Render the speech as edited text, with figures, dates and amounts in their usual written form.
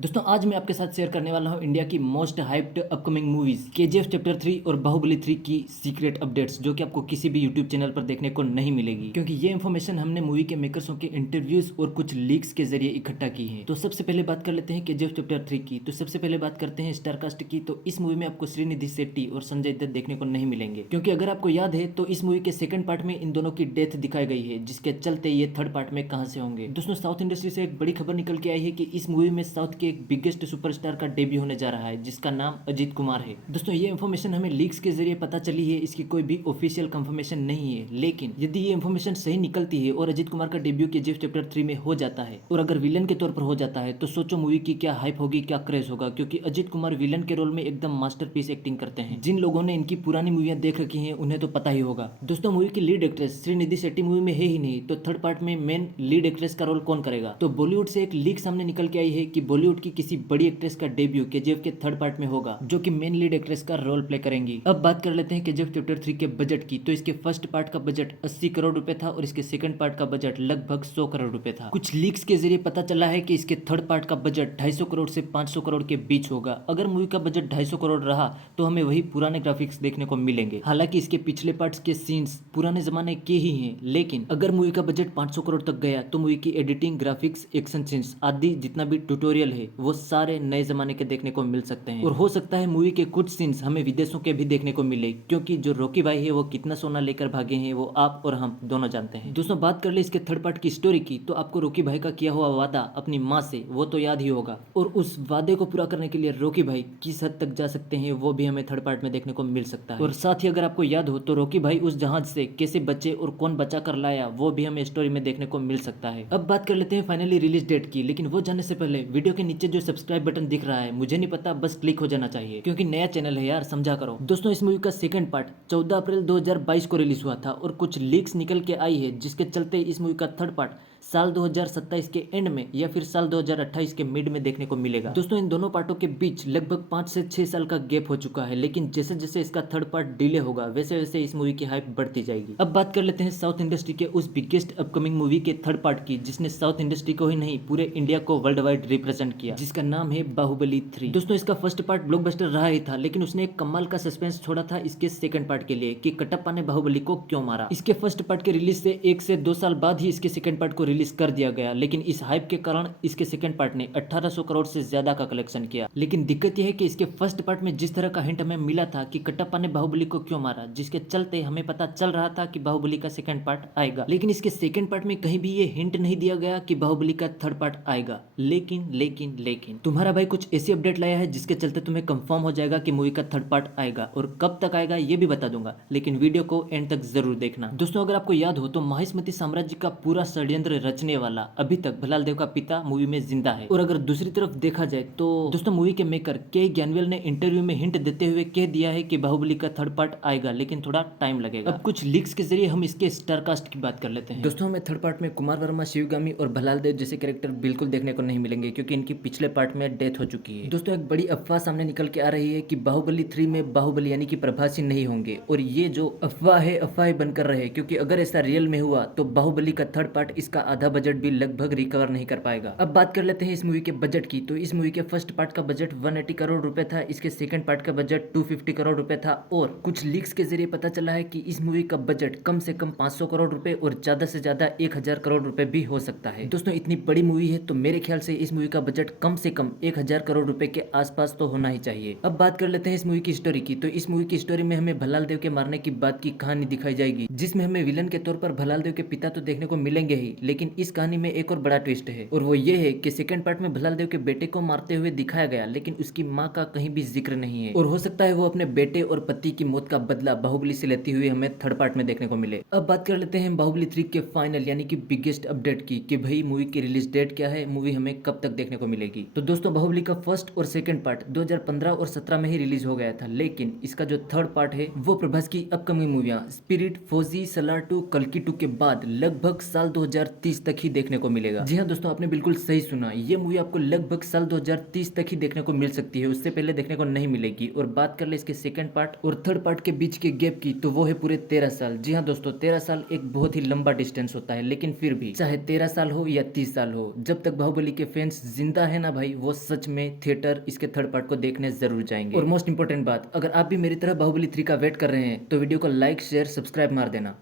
दोस्तों आज मैं आपके साथ शेयर करने वाला हूं इंडिया की most hyped upcoming movies KGF chapter 3 और बाहुबली 3 की सीक्रेट अपडेट्स जो कि आपको किसी भी यूट्यूब चैनल पर देखने को नहीं मिलेगी, क्योंकि ये इन्फॉर्मेशन हमने मूवी के मेकर्सों के इंटरव्यूज और कुछ लीक्स के जरिए इकट्ठा की है। तो सबसे पहले बात कर लेते हैं केजीएफ चैप्टर 3 की। तो सबसे पहले बात करते हैं स्टारकास्ट की। तो इस मूवी में आपको श्रीनिधि शेट्टी और संजय दत्त देखने को नहीं मिलेंगे, क्योंकि अगर आपको याद है तो इस मूवी के सेकंड पार्ट में इन दोनों की डेथ दिखाई गई है, जिसके चलते ये थर्ड पार्ट में कहां से होंगे। दोस्तों साउथ इंडस्ट्री से एक बड़ी खबर निकल के आई है कि इस मूवी में साउथ के एक बिगेस्ट सुपरस्टार का डेब्यू होने जा रहा है, जिसका नाम अजीत कुमार है। दोस्तों ये इन्फॉर्मेशन हमें लीक्स के जरिए पता चली है, इसकी कोई भी ऑफिशियल कंफर्मेशन नहीं है, लेकिन यदि ये इन्फॉर्मेशन सही निकलती है और अजीत कुमार का डेब्यू केजीएफ चैप्टर 3 में हो जाता है और अगर विलन के तौर पर हो जाता है तो सोचो मूवी की क्या हाइप होगी, क्या क्रेज होगा, क्योंकि अजीत कुमार विलन के रोल में एकदम मास्टरपीस एक्टिंग करते हैं। जिन लोगों ने इनकी पुरानी मूवियां देख रखी हैं उन्हें तो पता ही होगा। दोस्तों मूवी की lead actress Srinidhi Shetty movie में है ही नहीं, तो थर्ड पार्ट में मेन लीड एक्ट्रेस का रोल कौन करेगा। तो बॉलीवुड से एक लीक सामने निकल के आई है कि बॉलीवुड की किसी बड़ी एक्ट्रेस का डेब्यू केजीएफ के थर्ड पार्ट में होगा, जो कि मेन लीड एक्ट्रेस का रोल प्ले करेंगी। अब बात कर लेते हैं केजीएफ चैप्टर 3 के बजट की। तो इसके फर्स्ट पार्ट का बजट 80 करोड़ रुपए था और इसके सेकंड पार्ट का बजट लगभग 100 करोड़ रुपए था। कुछ लीक्स के जरिए पता चला है कि इसके थर्ड पार्ट का बजट 250 करोड़ से 500 करोड़ के बीच होगा। अगर मूवी का बजट 250 करोड़ रहा तो हमें वही पुराने ग्राफिक्स देखने को मिलेंगे। हालांकि इसके पिछले पार्ट्स के सीन्स पुराने जमाने के ही हैं, लेकिन अगर मूवी का बजट 500 करोड़ तक गया तो मूवी की एडिटिंग, ग्राफिक्स, एक्शन सीन्स आदि जितना भी ट्यूटोरियल है वो सारे नए जमाने के देखने को मिल सकते हैं। और हो सकता है मूवी के कुछ सीन्स हमें विदेशों के भी देखने को मिले, क्योंकि जो रॉकी भाई है वो कितना सोना लेकर भागे हैं वो आप और हम दोनों जानते हैं। दोस्तों बात कर ले इसके थर्ड पार्ट की स्टोरी की, तो आपको रॉकी भाई का किया हुआ वादा अपनी माँ से वो तो याद ही होगा, और उस वादे को पूरा करने के लिए रॉकी भाई किस हद तक जा सकते हैं वो भी हमें थर्ड पार्ट में देखने को मिल सकता है। और साथ ही अगर आपको याद हो तो रॉकी भाई उस जहाज से कैसे बचे और कौन बचा कर लाया वो भी हमें स्टोरी में देखने को मिल सकता है। अब बात कर लेते हैं फाइनली रिलीज डेट की, लेकिन वो जानने से पहले वीडियो के नीचे जो सब्सक्राइब बटन दिख रहा है मुझे नहीं पता, बस क्लिक हो जाना चाहिए, क्योंकि नया चैनल है यार, समझा करो। दोस्तों इस मूवी का सेकंड पार्ट 14 अप्रैल 2022 को रिलीज हुआ था और कुछ लीक्स निकल के आई है, जिसके चलते इस मूवी का थर्ड पार्ट साल 2027 के एंड में या फिर साल 2028 के मिड में देखने को मिलेगा। दोस्तों इन दोनों पार्टों के बीच लगभग 5 से 6 साल का गैप हो चुका है, लेकिन जैसे जैसे इसका थर्ड पार्ट डिले होगा वैसे वैसे इस मूवी की हाइप बढ़ती जाएगी। अब बात कर लेते हैं साउथ इंडस्ट्री के उस बिगेस्ट अपकमिंग मूवी के थर्ड पार्ट की, जिसने साउथ इंडस्ट्री को ही नहीं पूरे इंडिया को वर्ल्ड वाइड रिप्रेजेंट किया, जिसका नाम है बाहुबली 3। दोस्तों इसका फर्स्ट पार्ट ब्लॉकबस्टर रहा ही था, लेकिन उसने एक कमाल का सस्पेंस छोड़ा था इसके सेकंड पार्ट के लिए कि कटप्पा ने बाहुबली को क्यों मारा। इसके फर्स्ट पार्ट के रिलीज से 1 से 2 साल बाद ही इसके सेकंड पार्ट को रिलीज कर दिया गया, लेकिन इस हाइप के कारण इसके सेकंड पार्ट ने 1800 करोड़ से ज्यादा का कलेक्शन किया। लेकिन दिक्कत यह है कि इसके फर्स्ट पार्ट में जिस तरह का हिंट हमें मिला था कि कटप्पा ने बाहुबली को क्यों मारा, जिसके चलते हमें पता चल रहा था कि बाहुबली का सेकंड पार्ट आएगा, लेकिन इसके सेकंड पार्ट में कहीं भी ये हिंट नहीं दिया गया कि बाहुबली का थर्ड पार्ट आएगा। लेकिन तुम्हारा भाई कुछ ऐसी अपडेट लाया है जिसके चलते तुम्हें कंफर्म हो जाएगा कि मूवी का थर्ड पार्ट आएगा, और कब तक आएगा ये भी बता दूंगा, लेकिन वीडियो को एंड तक जरूर देखना। दोस्तों अगर आपको याद हो तो महिष्मती साम्राज्य का पूरा षड्यंत्र रचने वाला अभी तक भलाल देव का पिता मूवी में जिंदा है। और अगर दूसरी तरफ देखा जाए तो दोस्तों मूवी के मेकर के ज्ञानवेल ने इंटरव्यू में हिंट देते हुए कह दिया है कि बाहुबली का थर्ड पार्ट आएगा, लेकिन थोड़ा टाइम लगेगा। अब कुछ लीक्स के जरिए हम इसके स्टार कास्ट की बात कर लेते हैं। दोस्तों हमें थर्ड पार्ट में कुमार वर्मा, शिवगामी और भलाल देव जैसे कैरेक्टर बिल्कुल देखने को नहीं मिलेंगे, क्योंकि इनकी पिछले पार्ट में डेथ हो चुकी है। दोस्तों एक बड़ी अफवाह सामने निकल के आ रही है कि बाहुबली 3 में बाहुबली यानी कि प्रभास सिंह नहीं होंगे, और ये जो अफवाह है अफवाह बनकर रहे, क्योंकि अगर ऐसा रियल में हुआ तो बाहुबली का थर्ड पार्ट इसका आधा बजट भी लगभग रिकवर नहीं कर पाएगा। अब बात कर लेते हैं इस मूवी के बजट की। तो इस मूवी के फर्स्ट पार्ट का बजट 180 करोड़ रुपए था, इसके सेकंड पार्ट का बजट 250 करोड़ रुपए था, और कुछ लीक्स के जरिए पता चला है कि इस मूवी का बजट कम से कम 500 करोड़ रुपए और ज्यादा से ज्यादा 1000 करोड़ रुपए भी हो सकता है। दोस्तों इतनी बड़ी मूवी है तो मेरे ख्याल से इस मूवी का बजट कम से कम 1000 करोड़ रुपए के आसपास तो होना ही चाहिए। अब बात कर लेते हैं इस मूवी की स्टोरी की। तो इस मूवी की स्टोरी में हमें भलाल देव के मारने की बात की कहानी दिखाई जाएगी, जिसमें हमें विलन के तौर पर भलाल देव के पिता तो देखने को मिलेंगे ही, लेकिन इस कहानी में एक और बड़ा ट्विस्ट है, और वो ये है कि सेकंड पार्ट में भलाल देव के बेटे को मारते हुए दिखाया गया, लेकिन उसकी माँ का कहीं भी जिक्र नहीं है, और हो सकता है वो अपने बेटे और पति की मौत का बदला बाहुबली से लेती हुई हमें थर्ड पार्ट में देखने को मिले। अब बात कर लेते हैं बाहुबली 3 के फाइनल यानी कि बिगेस्ट अपडेट की, कि भाई मूवी की रिलीज डेट क्या है, मूवी हमें कब तक देखने को मिलेगी। तो दोस्तों बाहुबली का फर्स्ट और सेकंड पार्ट 2015 और 17 में ही रिलीज हो गया था, लेकिन इसका जो थर्ड पार्ट है वो प्रभास की अपकमिंग मूवियां स्पिरिट, फौजी, सलार 2, कल्कि 2 के बाद लगभग साल 2030 तक ही देखने को मिलेगा। जी हाँ दोस्तों, आपने बिल्कुल सही सुना, ये मूवी आपको लगभग साल 2030 तक ही देखने को मिल सकती है, उससे पहले देखने को नहीं मिलेगी। और बात कर ले इसके सेकंड पार्ट और थर्ड पार्ट के बीच के गैप की, तो वो है पूरे 13 साल। जी हाँ दोस्तों, 13 साल एक बहुत ही लंबा डिस्टेंस होता है, लेकिन फिर भी चाहे 13 साल हो या 30 साल हो, जब तक बाहुबली के फैंस जिंदा है ना भाई, वो सच में थिएटर इसके थर्ड पार्ट को देखने जरूर जाएंगे। और मोस्ट इंपोर्टेंट बात, अगर आप भी मेरी तरह बाहुबली 3 का वेट कर रहे हैं तो वीडियो को लाइक शेयर सब्सक्राइब मार देना।